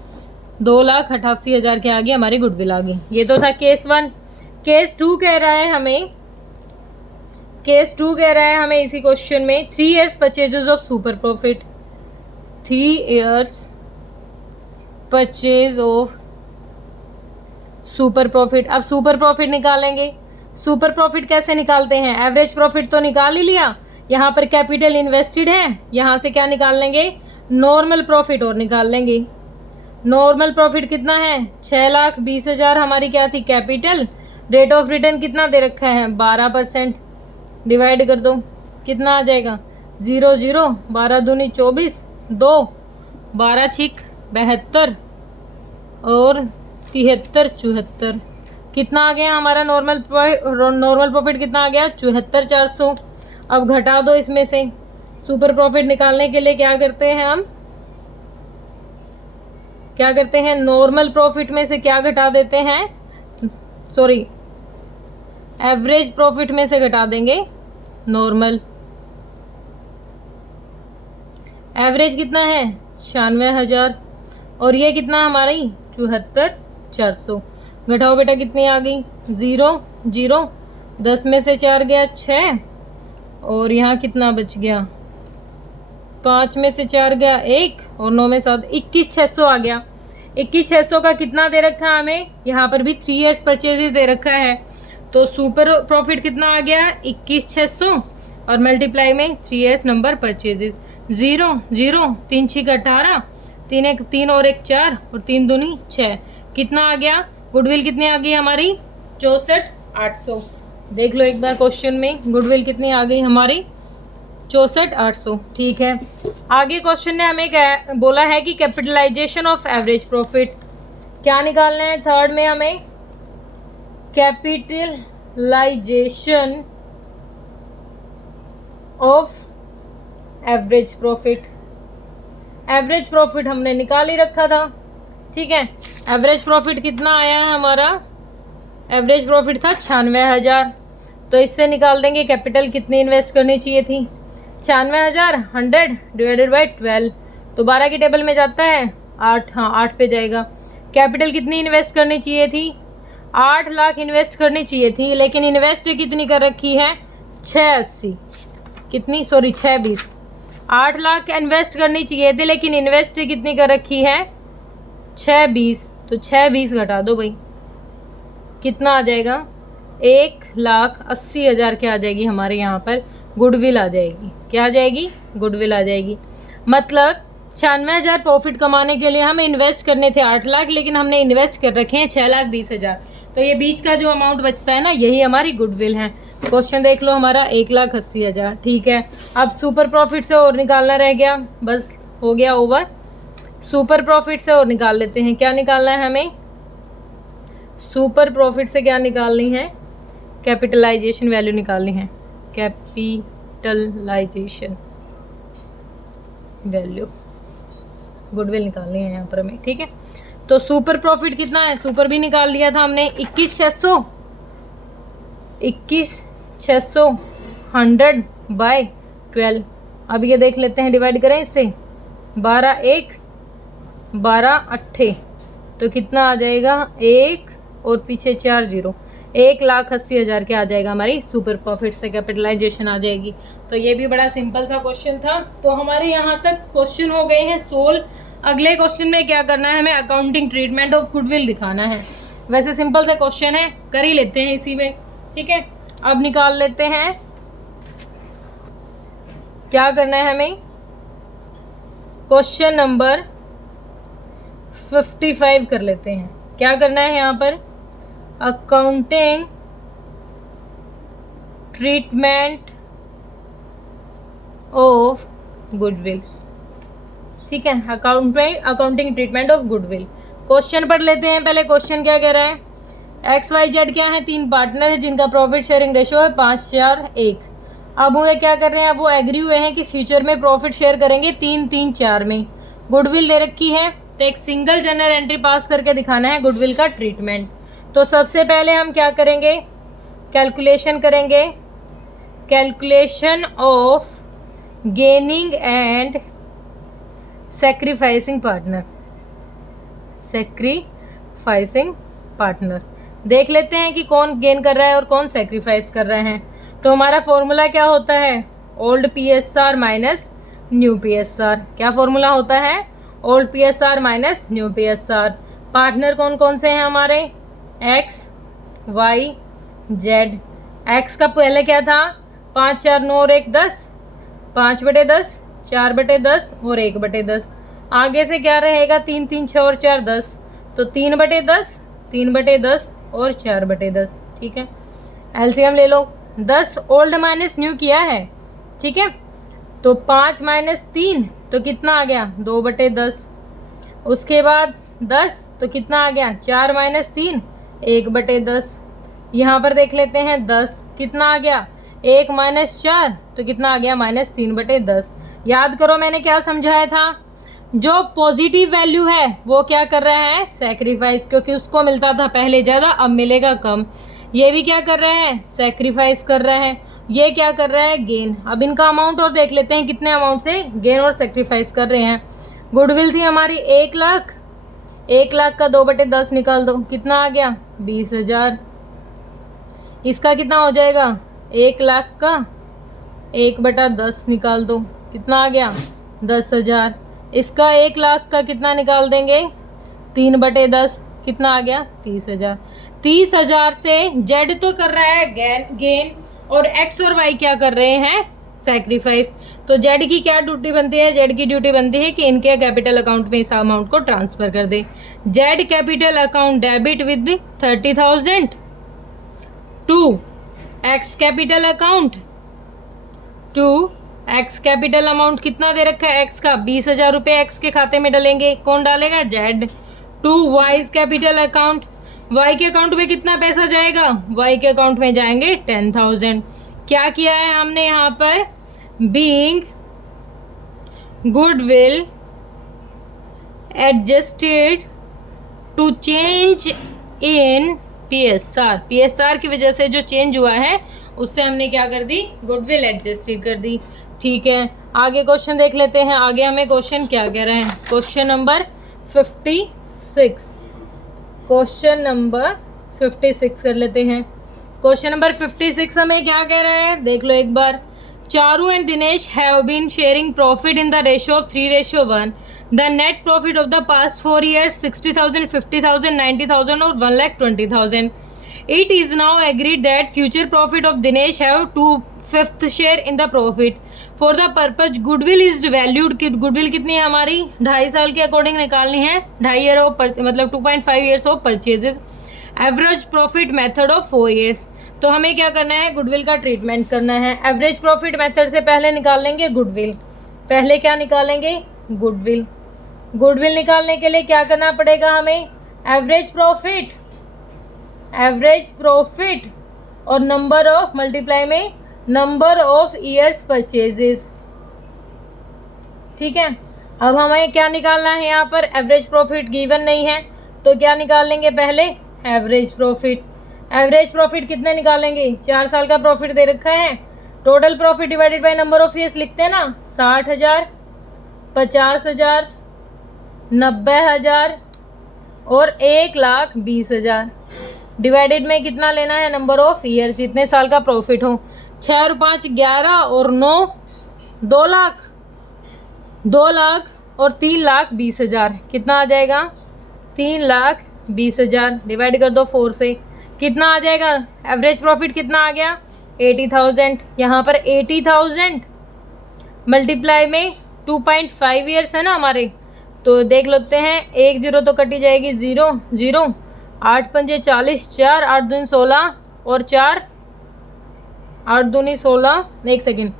2,88,000 के आगे हमारी गुडविल आ गई। ये तो था केस 1। केस 2 कह रहा है हमें, केस 2 कह रहा है हमें इसी क्वेश्चन में 3 years purchases of super profit, 3 years purchase of super profit. अब सुपर प्रॉफिट निकालेंगे। सुपर प्रॉफिट कैसे निकालते हैं? एवरेज प्रॉफिट तो निकाल ही लिया, यहाँ पर कैपिटल इन्वेस्टेड है, यहाँ से क्या निकाल लेंगे? नॉर्मल प्रॉफिट और निकाल लेंगे। नॉर्मल प्रॉफिट कितना है? 6,20,000 हमारी क्या थी? कैपिटल। रेट ऑफ रिटर्न कितना दे रखा है? 12%। डिवाइड कर दो, कितना आ जाएगा? 0 0, 12 दूनी 24, 2, 12 6 72 और 73 74, कितना आ गया हमारा नॉर्मल प्रॉफिट? कितना आ गया? 74,400। अब घटा दो इसमें से। सुपर प्रॉफिट निकालने के लिए क्या करते हैं हम? क्या करते हैं? नॉर्मल प्रॉफिट में से क्या घटा देते हैं? सॉरी, एवरेज प्रॉफिट में से घटा देंगे नॉर्मल। एवरेज कितना है? 96,000 और ये कितना हमारी? 74,400। घटाओ बेटा, कितनी आ गई? 0 0, 10 में से 4 गया 6 और यहाँ कितना बच गया? 5 में से 4 गया 1 और 9 में 7, 21,600 आ गया। 21,600 का कितना दे रखा है हमें? यहाँ पर भी 3 ईयर्स परचेजेस दे रखा है। तो सुपर प्रॉफिट कितना आ गया? 21,600 और मल्टीप्लाई में 3 ईयर्स नंबर परचेजेस, 0 0, 3 6 18, 3 1 3 और 1 4 और 3 दूनी 6, कितना आ गया? गुडविल कितनी आ गई हमारी? 64,800। देख लो एक बार क्वेश्चन में, गुडविल कितनी आ गई हमारी? 64,800। ठीक है, आगे क्वेश्चन ने हमें बोला है कि कैपिटलाइजेशन ऑफ एवरेज प्रॉफिट क्या निकालना है? थर्ड में हमें capitalisation of average profit. Average profit हमने निकाल ही रखा था, ठीक है। एवरेज प्रॉफिट कितना आया है हमारा? एवरेज प्रॉफिट था 96,000। तो इससे निकाल देंगे कैपिटल कितनी इन्वेस्ट करनी चाहिए थी? 96,000 100 डिवाइडेड बाई 12, तो 12 की टेबल में जाता है 8, हाँ 8 पे जाएगा। कैपिटल कितनी इन्वेस्ट करनी चाहिए थी? 8 लाख इन्वेस्ट करनी चाहिए थी, लेकिन इन्वेस्ट कितनी कर रखी है? 680, कितनी? सॉरी 620। 8 लाख इन्वेस्ट करनी चाहिए थी, लेकिन इन्वेस्ट कितनी कर रखी है? 620। तो 620 घटा दो भाई, कितना आ जाएगा? 1,80,000 क्या आ जाएगी हमारे यहाँ पर? गुडविल आ जाएगी। क्या आ जाएगी? गुडविल आ जाएगी। मतलब 96,000 प्रॉफिट कमाने के लिए हमें इन्वेस्ट करने थे 8 लाख, लेकिन हमने इन्वेस्ट कर रखे हैं 6,20,000। तो ये बीच का जो अमाउंट बचता है ना, यही हमारी गुडविल है। क्वेश्चन देख लो हमारा 1,80,000। ठीक है, अब सुपर प्रॉफिट से और निकालना रह गया, बस हो गया ओवर। सुपर प्रॉफिट से और निकाल लेते हैं। क्या निकालना है हमें? सुपर प्रॉफिट से क्या निकालनी है? कैपिटलाइजेशन वैल्यू निकालनी है, कैपिटलाइजेशन वैल्यू, गुडविल निकालनी है यहाँ पर हमें, ठीक है। तो सुपर प्रॉफिट कितना है? सुपर भी निकाल लिया था हमने, 21,600 100 बाय 12। अब ये देख लेते हैं, डिवाइड करें इससे, 12 1 12 8, तो कितना आ जाएगा? 1 और पीछे 4 0, 1,80,000 क्या आ जाएगा हमारी सुपर प्रॉफिट से कैपिटलाइजेशन आ जाएगी। तो ये भी बड़ा सिंपल सा क्वेश्चन था। तो हमारे यहाँ तक क्वेश्चन हो गए हैं सोल्व। अगले क्वेश्चन में क्या करना है हमें? अकाउंटिंग ट्रीटमेंट ऑफ गुडविल दिखाना है। वैसे सिंपल सा क्वेश्चन है, कर ही लेते हैं इसी में, ठीक है। अब निकाल लेते हैं, क्या करना है हमें, क्वेश्चन नंबर 55 कर लेते हैं। क्या करना है यहाँ पर, अकाउंटिंग ट्रीटमेंट ऑफ गुडविल, ठीक है, accounting treatment of goodwill. Question पढ़ लेते हैं पहले। क्वेश्चन क्या कह रहा है, XYZ क्या है, 3 पार्टनर है जिनका प्रॉफिट शेयरिंग रेशियो है 5-4-1। अब वो क्या कर रहे हैं, अब वो एग्री हुए हैं कि फ्यूचर में प्रॉफिट शेयर करेंगे 3-3-4 में। गुडविल दे रखी है, तो एक सिंगल जर्नल एंट्री पास करके दिखाना है गुडविल का ट्रीटमेंट। तो सबसे पहले हम क्या करेंगे, कैलकुलेशन करेंगे, calculation of gaining and sacrificing partner. देख लेते हैं कि कौन गेन कर रहा है और कौन सैक्रिफाइस कर रहे हैं। तो हमारा फॉर्मूला क्या होता है, old PSR minus new PSR। क्या फॉर्मूला होता है, old PSR minus new PSR। Partner कौन कौन से हैं हमारे, X Y Z। X का पहले क्या था, 5 4 9 और 1 10, 5/10, 4/10 और 1/10। आगे से क्या रहेगा, 3 3 6 और 4 10, तो 3/10, 3/10 और 4/10, ठीक है। LCM ले लो, 10 ओल्ड माइनस न्यू किया है, ठीक है। तो 5 माइनस 3 तो कितना आ गया, 2/10। उसके बाद 10 तो कितना आ गया, 4 माइनस 3 1/10। यहाँ पर देख लेते हैं 10 कितना आ गया, 1 माइनस 4 तो कितना आ गया, -3/10। याद करो मैंने क्या समझाया था, जो पॉजिटिव वैल्यू है वो क्या कर रहा है, सैक्रिफाइस, क्योंकि उसको मिलता था पहले ज़्यादा अब मिलेगा कम। ये भी क्या कर रहा है, सैक्रिफाइस कर रहा है। ये क्या कर रहा है, गेन। अब इनका अमाउंट और देख लेते हैं कितने अमाउंट से गेन और सैक्रिफाइस कर रहे हैं। गुडविल थी हमारी 1 लाख, 1 लाख का 2/10 निकाल दो, कितना आ गया, 20,000। इसका कितना हो जाएगा, 1 लाख का 1/10 निकाल दो, कितना आ गया, 10,000। इसका 1 लाख का कितना निकाल देंगे, 3/10, कितना आ गया, 30,000। 30,000 से जेड तो कर रहा है गेन और एक्स और वाई क्या कर रहे हैं, सैक्रिफाइस। तो जेड की क्या ड्यूटी बनती है, जेड की ड्यूटी बनती है कि इनके कैपिटल अकाउंट में इस अमाउंट को ट्रांसफ़र कर दे। Z capital account debit with 30,000 to X capital account, to X capital amount कितना दे रखा है, एक्स का 20,000 रुपये एक्स के खाते में डालेंगे, कौन डालेगा, Z. To Y capital account, Y के अकाउंट में कितना पैसा जाएगा, वाई के अकाउंट में जाएंगे 10,000। क्या किया है हमने यहाँ पर, being goodwill adjusted to change in PSR की वजह से जो चेंज हुआ है उससे हमने क्या कर दी, गुडविल एडजस्टेड कर दी, ठीक है। आगे क्वेश्चन देख लेते हैं, आगे हमें क्वेश्चन क्या कह रहे हैं, क्वेश्चन नंबर 56। क्वेश्चन नंबर 56 कर लेते हैं। क्वेश्चन नंबर 56 हमें क्या कह रहा है, देख लो एक बार। Charu and Dinesh have been sharing profit in the ratio of 3:1। The net profit of the past 4 years 60,000, 50,000, 90,000 और 1,20,000. It is now agreed that future profit of Dinesh have 2/5 share in the profit. For the purpose goodwill is valued, कि गुडविल कितनी है हमारी, 2.5 साल के अकॉर्डिंग निकालनी है, 2.5 year ऑफ मतलब 2.5 years of purchases. Average profit method of 4 years। तो हमें क्या करना है, गुडविल का ट्रीटमेंट करना है। एवरेज प्रॉफिट मेथड से पहले निकाल लेंगे गुडविल, पहले क्या निकालेंगे, गुडविल। गुडविल निकालने के लिए क्या करना पड़ेगा हमें, एवरेज प्रॉफिट और नंबर ऑफ मल्टीप्लाई में नंबर ऑफ ईयर्स परचेजेस, ठीक है। अब हमें क्या निकालना है यहाँ पर, एवरेज प्रॉफिट गिवन नहीं है तो क्या निकाल लेंगे, पहले एवरेज प्रॉफिट। एवरेज प्रॉफिट कितने निकालेंगे, 4 साल का प्रॉफिट दे रखा है, total profit divided by number of years लिखते हैं ना, 60,000, 50,000, 90,000 और 1,20,000। डिवाइडेड में कितना लेना है, नंबर ऑफ ईयर, जितने साल का प्रॉफिट हो। 6 और 5 11 और 9 2 लाख, 2 लाख और 3,20,000, कितना आ जाएगा, 3,20,000। 20,000 डिवाइड कर दो 4 से, कितना आ जाएगा? एवरेज प्रॉफिट कितना आ गया? 80,000। यहाँ पर 80,000 मल्टीप्लाई में 2.5 ईयर्स है ना हमारे, तो देख लेते हैं। 1 0 तो कटी जाएगी, 0 0, 8 पंजे 40, 4 8 दूनी 16 और 4 8 दूनी 16, एक सेकेंड,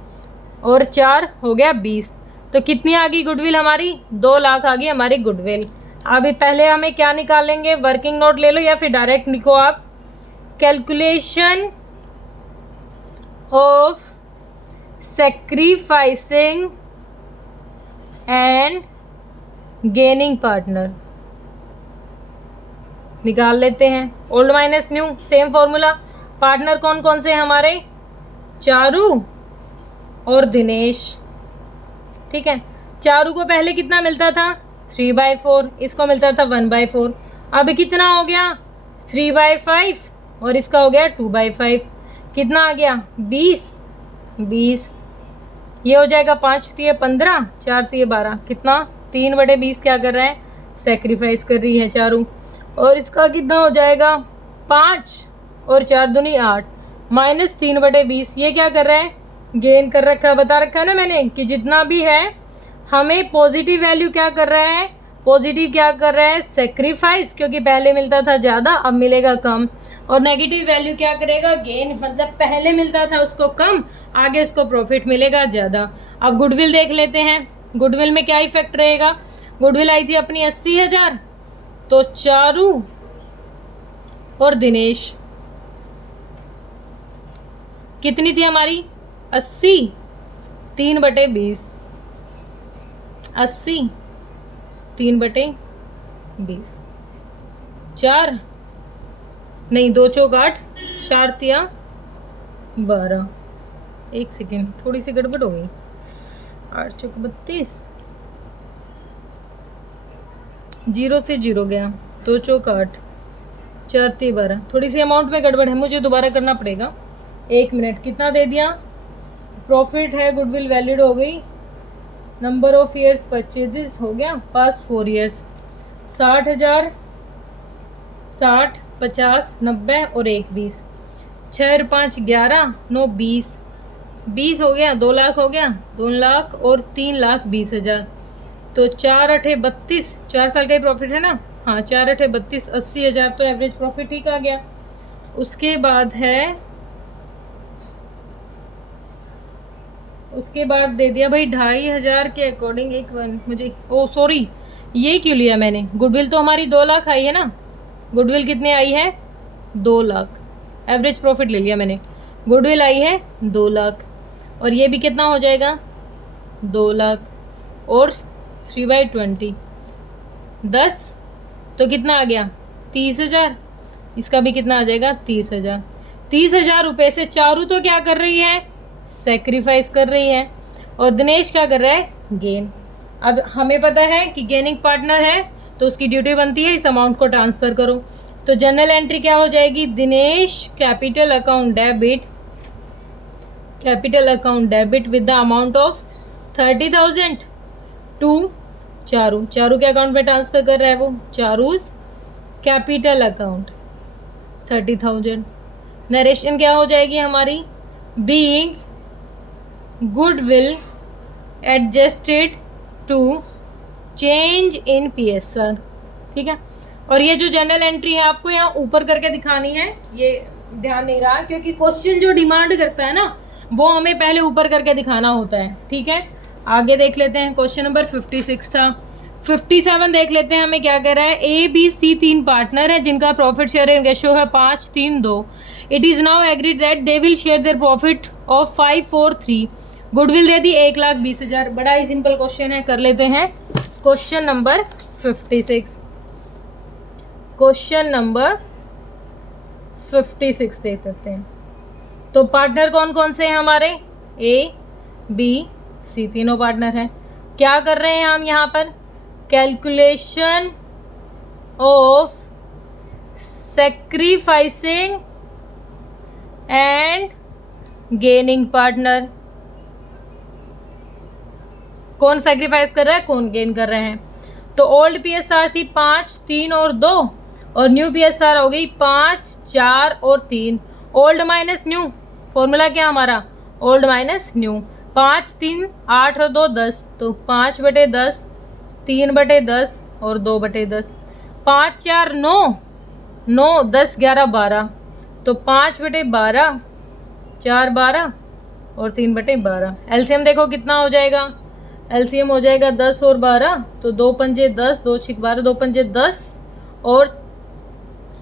और 4 हो गया 20। तो कितनी आ गई गुडविल हमारी? 2 लाख आ गई हमारी गुडविल। अभी पहले हमें क्या निकालेंगे? वर्किंग नोट ले लो या फिर डायरेक्ट लिखो आप। Calculation of sacrificing and gaining partner निकाल लेते हैं। Old minus new, same formula. Partner कौन कौन से हमारे? चारू और दिनेश, ठीक है। चारू को पहले कितना मिलता था? 3/4, इसको मिलता था 1/4। अब कितना हो गया? 3/5 और इसका हो गया 2/5। कितना आ गया? 20 20। ये हो जाएगा 5 तिये 15, 4 तिये 12, कितना? 3/20 क्या कर रहा है? सेक्रीफाइस कर रही है चारू। और इसका कितना हो जाएगा? 5 और 4 दूनी 8 माइनस 3/20। ये क्या कर रहा है? गेन कर रखा है। बता रखा है ना मैंने कि जितना भी है हमें पॉजिटिव वैल्यू क्या कर रहा है? पॉजिटिव क्या कर रहा है? सेक्रीफाइस, क्योंकि पहले मिलता था ज़्यादा अब मिलेगा कम। और नेगेटिव वैल्यू क्या करेगा? गेन, मतलब पहले मिलता था उसको कम, आगे उसको प्रॉफिट मिलेगा ज़्यादा। अब गुडविल देख लेते हैं। गुडविल में क्या इफेक्ट रहेगा? गुडविल आई थी अपनी 80,000, तो चारू और दिनेश कितनी थी हमारी? 80, 3/20, 80 3/20, 4 नहीं 2 चौक 8, 4 तिया 12, एक सेकेंड थोड़ी सी गड़बड़ हो गई, 8 चौक 32, 0 से 0 गया, 2 चौक 8, 4 तिया 12, थोड़ी सी अमाउंट में गड़बड़ है, मुझे दोबारा करना पड़ेगा। 1 मिनट। कितना दे दिया? प्रॉफिट है, गुडविल वैलिड हो गई, नंबर ऑफ ईयर्स परचेजेस हो गया, पास्ट 4 ईयर्स, 60,000, 60, 50, 90 और 1 20, 6 और 5 11, 9 20, 20 हो गया, 2 लाख हो गया, 2 लाख और 3,20,000, तो 4 8 32, 4 साल का ही प्रॉफिट है ना, हाँ 4 8 32, 80,000, तो एवरेज प्रॉफिट ठीक आ गया। उसके बाद है, उसके बाद दे दिया भाई 2,500 के अकॉर्डिंग एक वन, मुझे ओ सॉरी ये क्यों लिया मैंने? गुडविल तो हमारी 2 लाख आई है ना, गुडविल कितने आई है? 2 लाख, एवरेज प्रॉफिट ले लिया मैंने। गुडविल आई है 2 लाख और ये भी कितना हो जाएगा? 2 लाख और 3/20 10, तो कितना आ गया? 30,000। इसका भी कितना आ जाएगा? 30,000। 30,000 रुपये से चारू तो क्या कर रही है? सेक्रीफाइस कर रही है, और दिनेश क्या कर रहा है? गेन। अब हमें पता है कि गेनिंग पार्टनर है तो उसकी ड्यूटी बनती है इस अमाउंट को ट्रांसफ़र करो। तो जनरल एंट्री क्या हो जाएगी? Dinesh capital account debit, capital account debit with the amount of 30,000 to Charu. Charu के अकाउंट में ट्रांसफ़र कर रहा है वो, चारूज कैपिटल अकाउंट 30,000। नरेशन क्या हो जाएगी हमारी? Being goodwill adjusted to change in PSR, ठीक है। और ये जो जनरल एंट्री है आपको यहाँ ऊपर करके दिखानी है, ये ध्यान नहीं रहा क्योंकि क्वेश्चन जो डिमांड करता है ना वो हमें पहले ऊपर करके दिखाना होता है, ठीक है। आगे देख लेते हैं, क्वेश्चन नंबर 56 था। 57 देख लेते हैं हमें क्या कह रहा है। ABC 3 पार्टनर है जिनका प्रॉफिट शेयरिंग रेशियो है 5 3 2। It is now agreed that they will share their profit of 5 4 3। Goodwill दे दी 1,20,000। बड़ा ही सिंपल क्वेश्चन है, कर लेते हैं। क्वेश्चन नंबर 56, क्वेश्चन नंबर 56 देख लेते हैं। तो पार्टनर कौन कौन से हैं हमारे? ABC तीनों पार्टनर हैं। क्या कर रहे हैं हम यहाँ पर? Calculation of sacrificing and gaining partner. कौन सेक्रीफाइस कर रहा है, कौन गेन कर रहे हैं? तो ओल्ड PSR थी 5 3 और 2, और न्यू PSR हो गई 5, 4 और 3। ओल्ड माइनस न्यू, फॉर्मूला क्या हमारा, ओल्ड माइनस न्यू। 5, 3, 8 और 2 10, तो 5/10, 3/10 और 2/10। 5, 4 9, 9 10 11 12, तो 5/12, 4 12 और 3/12। एलसीएम देखो कितना हो जाएगा, एलसीएम हो जाएगा 10 और 12, तो 2 पंजे 10, 2 छिक 12, 2 पंजे 10 और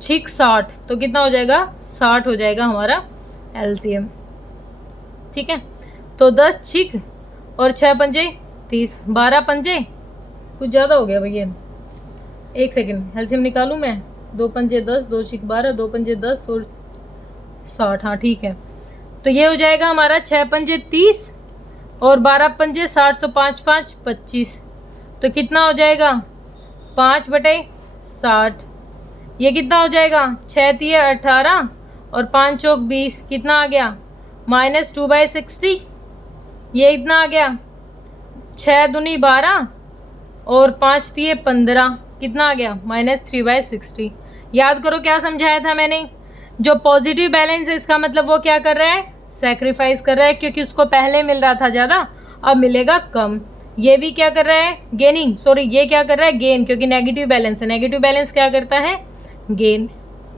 छिक 60, तो कितना हो जाएगा, 60 हो जाएगा हमारा एलसीएम। ठीक है, तो 10 छिक और 6 पंजे 30, 12 पंजे कुछ ज़्यादा हो गया भैया, एक सेकेंड एलसीएम निकालूँ मैं। 2 पंजे 10, 2 छिक 12, 2 पंजे 10 और 60, हाँ ठीक है। तो ये हो जाएगा हमारा 6 पंजे 30 और 12 पंजे 60, तो 5 5 25, तो कितना हो जाएगा 5/60। ये कितना हो जाएगा, 6 3 18 और 5 चौक 20, कितना आ गया -2/60। ये इतना आ गया 6 दूनी 12 और 5 3 15, कितना आ गया -3/60। याद करो क्या समझाया था मैंने, जो पॉजिटिव बैलेंस है इसका मतलब वो क्या कर रहा है, सैक्रिफाइस कर रहा है, क्योंकि उसको पहले मिल रहा था ज़्यादा, अब मिलेगा कम। ये भी क्या कर रहा है, गेनिंग, सॉरी ये क्या कर रहा है, गेन, क्योंकि नेगेटिव बैलेंस है। नेगेटिव बैलेंस क्या करता है, गेन।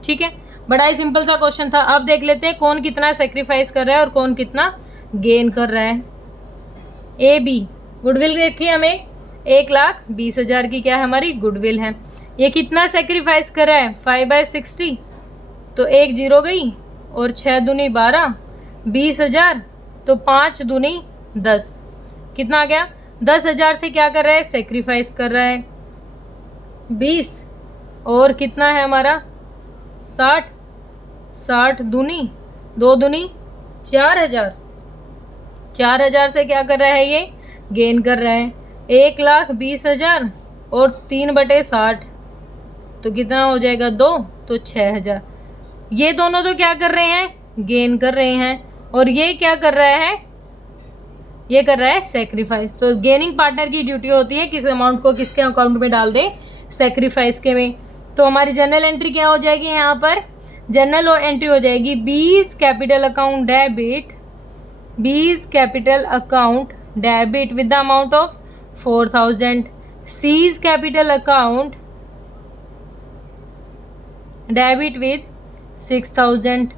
ठीक है, बड़ा ही सिंपल सा क्वेश्चन था। अब देख लेते हैं कौन कितना सैक्रिफाइस कर रहा है और कौन कितना गेन कर रहा है। ए बी, गुडविल देखिए हमें 1,20,000 की क्या है हमारी गुडविल है। ये कितना सेक्रीफाइस कर रहा है, 5/60, तो 1 0 गई और 6 दूनी 12, 20,000, तो 5 दूनी 10, कितना आ गया 10,000 से क्या कर रहा है, सेक्रीफाइस कर रहा है 20, और कितना है हमारा 60, 60 दूनी 2 दूनी 4,000, 4,000 से क्या कर रहा है, ये गेन कर रहा है 1,20,000 और 3/60, तो कितना हो जाएगा 2, तो 6,000। ये दोनों तो क्या कर रहे हैं, गेन कर रहे हैं, और ये क्या कर रहा है, ये कर रहा है सेक्रीफाइस। तो गेनिंग पार्टनर की ड्यूटी होती है किस अमाउंट को किसके अकाउंट में डाल दे, सेक्रीफाइस के में। तो हमारी जनरल एंट्री क्या हो जाएगी, यहाँ पर जनरल एंट्री हो जाएगी B's capital account debit, B's capital account debit with the amount of 4,000, C's capital account debit with 6,000।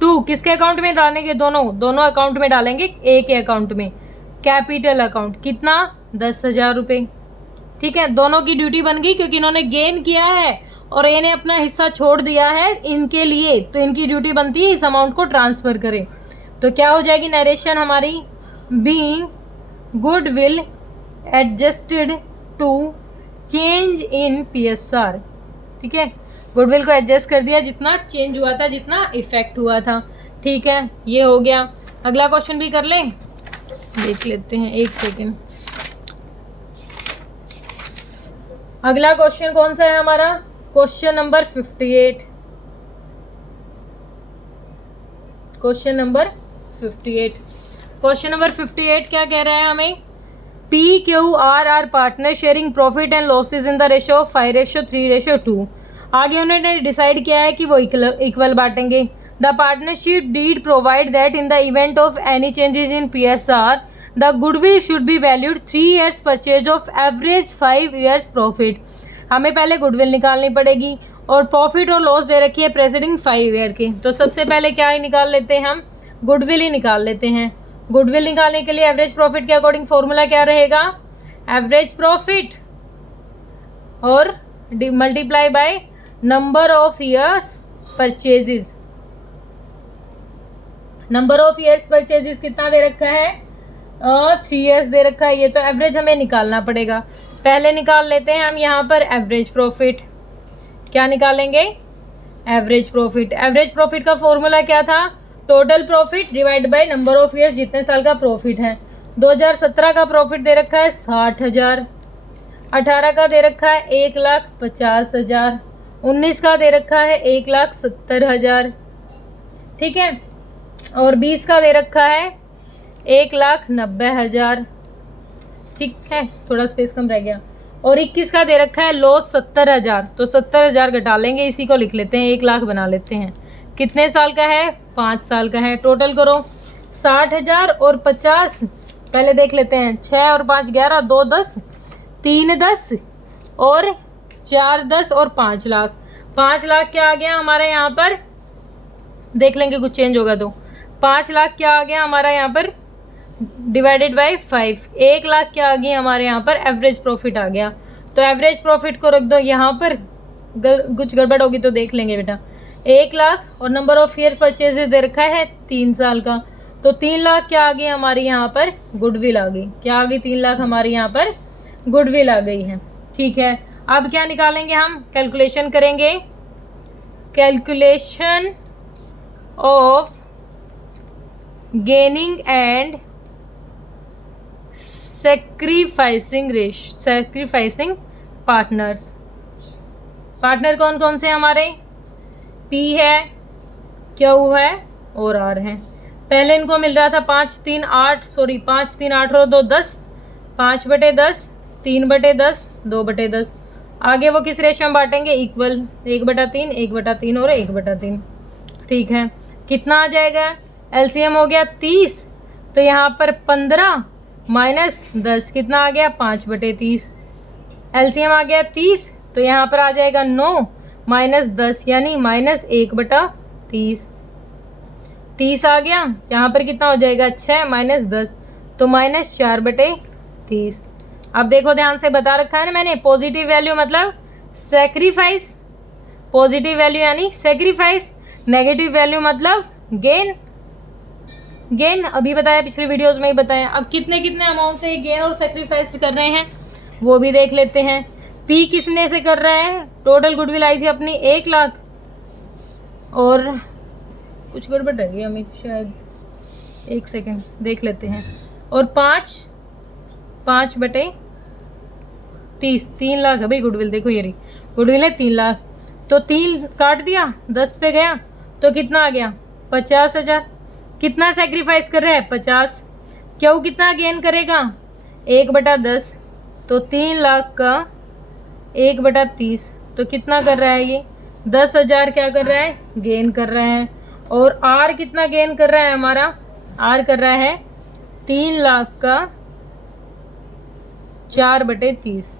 To किसके अकाउंट में डालेंगे, दोनों अकाउंट में डालेंगे, एक ही अकाउंट में, कैपिटल अकाउंट कितना 10,000 रुपये। ठीक है, दोनों की ड्यूटी बन गई, क्योंकि इन्होंने गेन किया है और ये ने अपना हिस्सा छोड़ दिया है इनके लिए, तो इनकी ड्यूटी बनती है इस अमाउंट को ट्रांसफ़र करें। तो क्या हो जाएगी नरेशन हमारी, being goodwill adjusted to change in PSR। ठीक है, गुडविल को एडजस्ट कर दिया जितना चेंज हुआ था, जितना इफेक्ट हुआ था। ठीक है, ये हो गया। अगला क्वेश्चन भी कर लें, देख लेते हैं, एक सेकेंड। अगला क्वेश्चन कौन सा है हमारा, question number 58। Question number 58, question number 58 क्या कह रहा है हमें, PQR are partner sharing profit and losses in the ratio of 5:3:2। आगे उन्होंने डिसाइड किया है कि वो इक्वल बांटेंगे। The partnership deed provide that in the event of any changes in PSR the goodwill should be valued 3 years purchase of average 5 years profit. हमें पहले गुडविल निकालनी पड़ेगी और प्रॉफिट और लॉस दे रखी है प्रेसिडिंग 5 year के। तो सबसे पहले क्या ही निकाल लेते हैं हम, गुडविल ही निकाल लेते हैं। गुडविल निकालने के लिए एवरेज प्रॉफिट के अकॉर्डिंग फॉर्मूला क्या रहेगा, एवरेज प्रॉफिट और multiply by number of years purchases. Number of years purchases कितना दे रखा है, 3 years दे रखा है। ये तो एवरेज हमें निकालना पड़ेगा। पहले निकाल लेते हैं हम यहाँ पर एवरेज प्रॉफिट। क्या निकालेंगे, एवरेज प्रॉफिट। एवरेज प्रॉफिट का फॉर्मूला क्या था, total profit divide by number of years, जितने साल का प्रॉफिट है। 2017 का प्रॉफिट दे रखा है 60,000, 18 का दे रखा है 1,50,000, 19 का दे रखा है 1,70,000। ठीक है, और 20 का दे रखा है 1,90,000। ठीक है, थोड़ा स्पेस कम रह गया। और 21 का दे रखा है लॉस 70,000, तो 70,000 घटा लेंगे, इसी को लिख लेते हैं 1 लाख बना लेते हैं। कितने साल का है? 5 साल का है। टोटल करो 60,000 और 50, पहले देख लेते हैं। 6 और 5 11, 2 10, 3 10 और 4 10 और 5 लाख। 5 लाख क्या आ गया हमारे यहाँ पर, देख लेंगे कुछ चेंज होगा तो। 5 लाख क्या आ गया हमारा यहाँ पर डिवाइडेड बाय 5। 1 लाख क्या आ गया हमारे यहाँ पर एवरेज प्रॉफिट आ गया। तो एवरेज प्रॉफिट को रख दो यहाँ पर, कुछ गड़बड़ होगी तो देख लेंगे बेटा। 1 लाख और नंबर ऑफ ईयर परचेजेस दे रखा है 3 साल का, तो 3 लाख क्या आ गई हमारी यहाँ पर गुडविल आ गई। क्या आ गई? 3 लाख हमारी यहाँ पर गुडविल आ गई है। ठीक है, अब क्या निकालेंगे हम? कैलकुलेशन करेंगे। Calculation of gaining and sacrificing partners. Partner कौन कौन से हमारे? P है, Q है और R है। पहले इनको मिल रहा था 5 3 8 और 2 10, 5/10, 3/10, 2/10। आगे वो किस रेशियो में बांटेंगे? इक्वल, 1/3, 1/3 और 1/3। ठीक है, कितना आ जाएगा? LCM हो गया 30, तो यहाँ पर 15 माइनस 10 कितना आ गया? 5/30। LCM आ गया 30, तो यहाँ पर आ जाएगा 9 माइनस 10 यानी माइनस 1/30। 30 आ गया, यहाँ पर कितना हो जाएगा? 6 माइनस 10, तो माइनस 4/30। अब देखो ध्यान से बता रखा है ना मैंने, पॉजिटिव वैल्यू मतलब सेक्रीफाइस, पॉजिटिव वैल्यू यानी सेक्रीफाइस, नेगेटिव वैल्यू मतलब गेन। गेन अभी बताया, पिछले वीडियोस में ही बताया। अब कितने कितने अमाउंट से गेन और सेक्रीफाइस कर रहे हैं वो भी देख लेते हैं। P किसने से कर रहा है? टोटल गुडविल आई थी अपनी 1 लाख, और कुछ गड़बड़ रह गई हमें शायद, 1 सेकेंड देख लेते हैं। और 5/30, 3 लाख है भाई गुडविल। देखो ये रही गुडविल है 3 लाख, तो 3 काट दिया, 10 पे गया तो कितना आ गया? 50,000। कितना सेक्रीफाइस कर रहा है? 50। क्यों कितना गेन करेगा? 1/10, तो 3 लाख का 1/30, तो कितना कर रहा है ये? 10,000 क्या कर रहा है? गेन कर रहा है। और R कितना गेन कर रहा है हमारा? R कर रहा है 3 लाख का 4/30,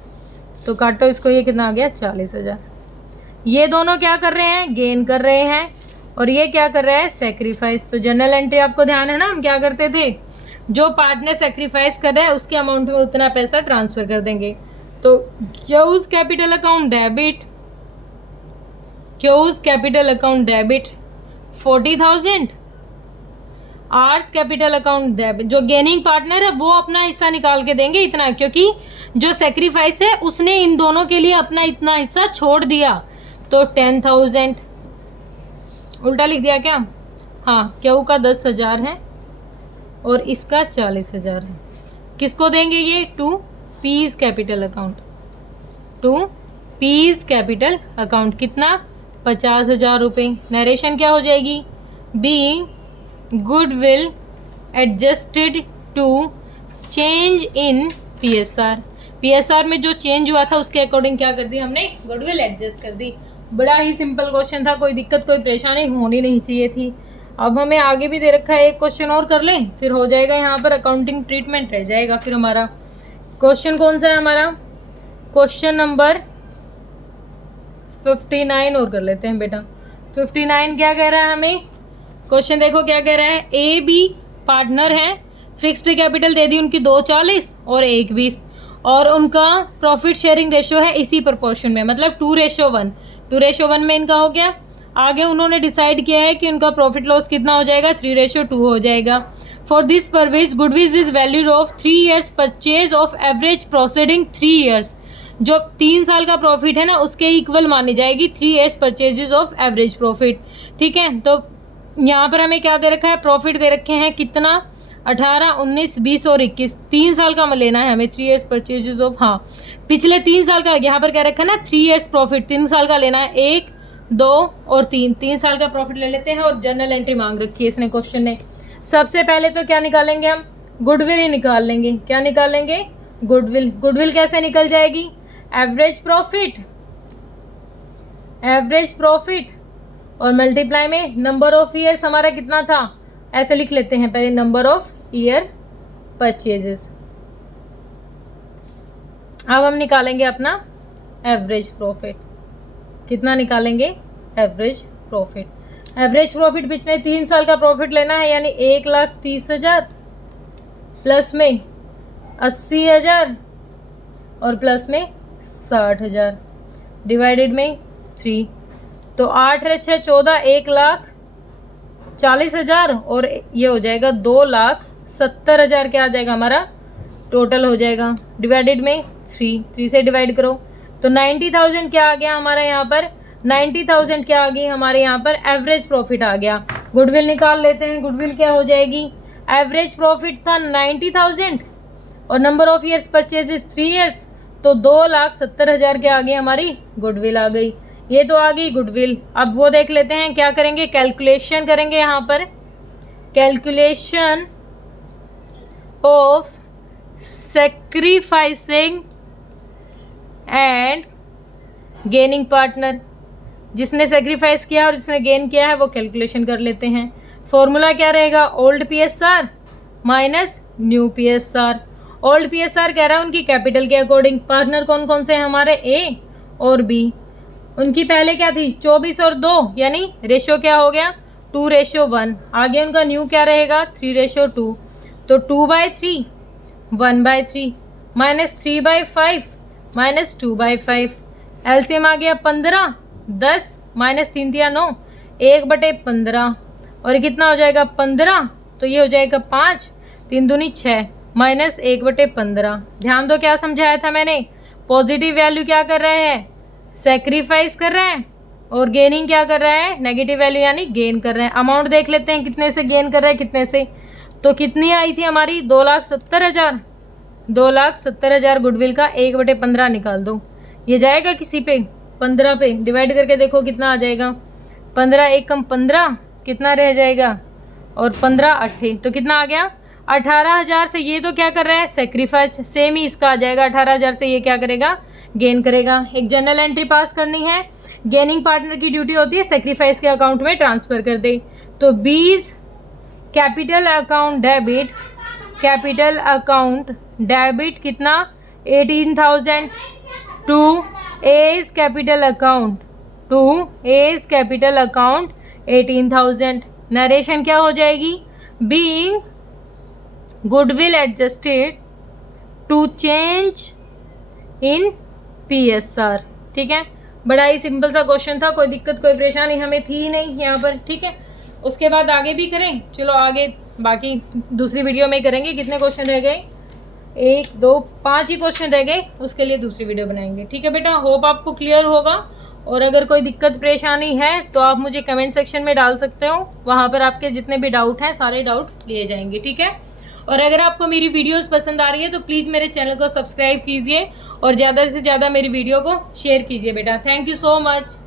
तो काटो इसको, ये कितना आ गया? 40,000। ये दोनों क्या कर रहे हैं? गेन कर रहे हैं, और ये क्या कर रहा है? सेक्रीफाइस। तो जनरल एंट्री आपको ध्यान है ना, हम क्या करते थे? जो पार्टनर सेक्रीफाइस कर रहा है उसके अमाउंट में उतना पैसा ट्रांसफर कर देंगे। तो Q's capital account debit, Q's capital account debit 40,000, R's capital account debit. जो गेनिंग पार्टनर है वो अपना हिस्सा निकाल के देंगे इतना, क्योंकि जो सेक्रीफाइस है उसने इन दोनों के लिए अपना इतना हिस्सा छोड़ दिया, तो 10,000। उल्टा लिख दिया क्या? हाँ, क्यू का 10,000 है और इसका 40,000 है। किसको देंगे ये? To P's capital account, to P's capital account. कितना? 50,000 रुपये। नरेशन क्या हो जाएगी? Be goodwill adjusted to change in PSR। PSR में जो चेंज हुआ था उसके अकॉर्डिंग क्या कर दी हमने? गुडविल एडजस्ट कर दी। बड़ा ही सिंपल क्वेश्चन था, कोई दिक्कत कोई परेशानी होनी नहीं चाहिए थी। अब हमें आगे भी दे रखा है, एक क्वेश्चन और कर लें फिर हो जाएगा। यहाँ पर अकाउंटिंग ट्रीटमेंट रह जाएगा फिर हमारा। क्वेश्चन कौन सा है हमारा? क्वेश्चन नंबर 59 और कर लेते हैं बेटा। 59 क्या कह रहा है हमें? क्वेश्चन देखो क्या कह रहा है। AB पार्टनर है, फिक्स्ड कैपिटल दे दी उनकी 240 और 120, और उनका प्रॉफिट शेयरिंग रेशियो है इसी प्रोपोर्शन में, मतलब 2:1। 2:1 में इनका हो गया। आगे उन्होंने डिसाइड किया है कि उनका प्रॉफिट लॉस कितना हो जाएगा? 3:2 हो जाएगा। For this purpose goodwill is valued of 3 years purchase of average proceeding 3 years। जो 3 साल का प्रॉफिट है ना उसके इक्वल मानी जाएगी 3 years purchases of average profit. ठीक है, तो यहाँ पर हमें क्या दे रखा है? प्रॉफिट दे रखे हैं कितना? 18, 19, 20 और 21। 3 साल का लेना है हमें 3 years परचेजेज ऑफ, हाँ पिछले 3 साल का यहाँ पर क्या रखा है ना 3 years प्रॉफिट। 3 साल का लेना है, 1, 2 और 3। 3 साल का प्रॉफिट ले लेते हैं और जनरल एंट्री मांग रखी है इसने क्वेश्चन ने। सबसे पहले तो क्या निकालेंगे हम? गुडविल ही निकाल लेंगे। क्या निकालेंगे? गुडविल। गुडविल कैसे निकल जाएगी? एवरेज प्रॉफिट और मल्टीप्लाई में नंबर ऑफ ईयर्स हमारा कितना था, ऐसे लिख लेते हैं पहले, नंबर ऑफ ईयर परचेजेस। अब हम निकालेंगे अपना एवरेज प्रॉफिट। कितना निकालेंगे? एवरेज प्रॉफिट पिछले 3 साल का प्रॉफिट लेना है, यानी 1,30,000 प्लस में 80,000 और प्लस में 60,000 डिवाइडेड में 3। तो 8 × 6 14, 1,40,000 और ये हो जाएगा 2,70,000 क्या आ जाएगा हमारा टोटल हो जाएगा, डिवाइडेड में 3 से डिवाइड करो तो 90,000 क्या आ गया हमारा यहाँ पर, 90,000 क्या आ गई हमारे यहाँ पर एवरेज प्रॉफिट आ गया। गुडविल निकाल लेते हैं। गुडविल क्या हो जाएगी, एवरेज प्रॉफिट था 90,000 और number of years purchases 3 years, तो 2,70,000 क्या आ गई हमारी गुडविल आ गई। ये तो आ गई गुडविल। अब वो देख लेते हैं क्या करेंगे, कैलकुलेशन करेंगे यहाँ पर, calculation of sacrificing and gaining partner. जिसने सेक्रीफाइस किया और जिसने गेन किया है वो कैलकुलेशन कर लेते हैं। फॉर्मूला क्या रहेगा, old PSR minus new PSR। Old PSR कह रहा है उनकी कैपिटल के अकॉर्डिंग। पार्टनर कौन कौन से हैं हमारे, A और B। उनकी पहले क्या थी 24 और 2, यानी रेशो क्या हो गया 2:1। आगे उनका न्यू क्या रहेगा 3:2, तो 2/3 1/3 माइनस 3/5 माइनस 2/5। एलसीएम आ गया 15, 10 माइनस 3 दिया 9, 1/15 और कितना हो जाएगा 15, तो ये हो जाएगा 5, 3 दूनी 6 माइनस 1/15। ध्यान दो क्या समझाया था मैंने, पॉजिटिव वैल्यू क्या कर रहे हैं सेक्रीफाइस कर रहे हैं और गेनिंग क्या कर रहा है नेगेटिव वैल्यू यानी गेन कर रहे हैं। अमाउंट देख लेते हैं कितने से गेन कर रहे हैं कितने से, तो कितनी आई थी हमारी 2,70,000। 2,70,000 गुडविल का 1/15 निकाल दो, ये जाएगा किसी पे 15 पे, डिवाइड करके देखो कितना आ जाएगा, 15 1 कम 15 कितना रह जाएगा और 15 8 तो कितना आ गया 18,000 से। ये तो क्या कर रहा है सेक्रीफाइस, सेम ही इसका आ जाएगा 18,000 से ये क्या करेगा गेन करेगा। एक जनरल एंट्री पास करनी है, गेनिंग पार्टनर की ड्यूटी होती है सेक्रीफाइस के अकाउंट में ट्रांसफ़र कर दे। तो बीज कैपिटल अकाउंट डेबिट कितना 18,000 to A's capital account 18,000। Narration क्या हो जाएगी, being goodwill adjusted to change in PSR। ठीक है, बड़ा ही सिंपल सा क्वेश्चन था, कोई दिक्कत कोई परेशानी हमें थी नहीं यहाँ पर। ठीक है, उसके बाद आगे भी करें, चलो आगे बाकी दूसरी वीडियो में करेंगे। कितने क्वेश्चन रह गए, 1 2 5 ही क्वेश्चन रह गए, उसके लिए दूसरी वीडियो बनाएंगे। ठीक है बेटा, होप आपको क्लियर होगा। और अगर कोई दिक्कत परेशानी है तो आप मुझे कमेंट सेक्शन में डाल सकते हो, वहाँ पर आपके जितने भी डाउट हैं सारे डाउट लिए जाएंगे। ठीक है, और अगर आपको मेरी वीडियोस पसंद आ रही है तो प्लीज़ मेरे चैनल को सब्सक्राइब कीजिए और ज़्यादा से ज़्यादा मेरी वीडियो को शेयर कीजिए बेटा। Thank you so much.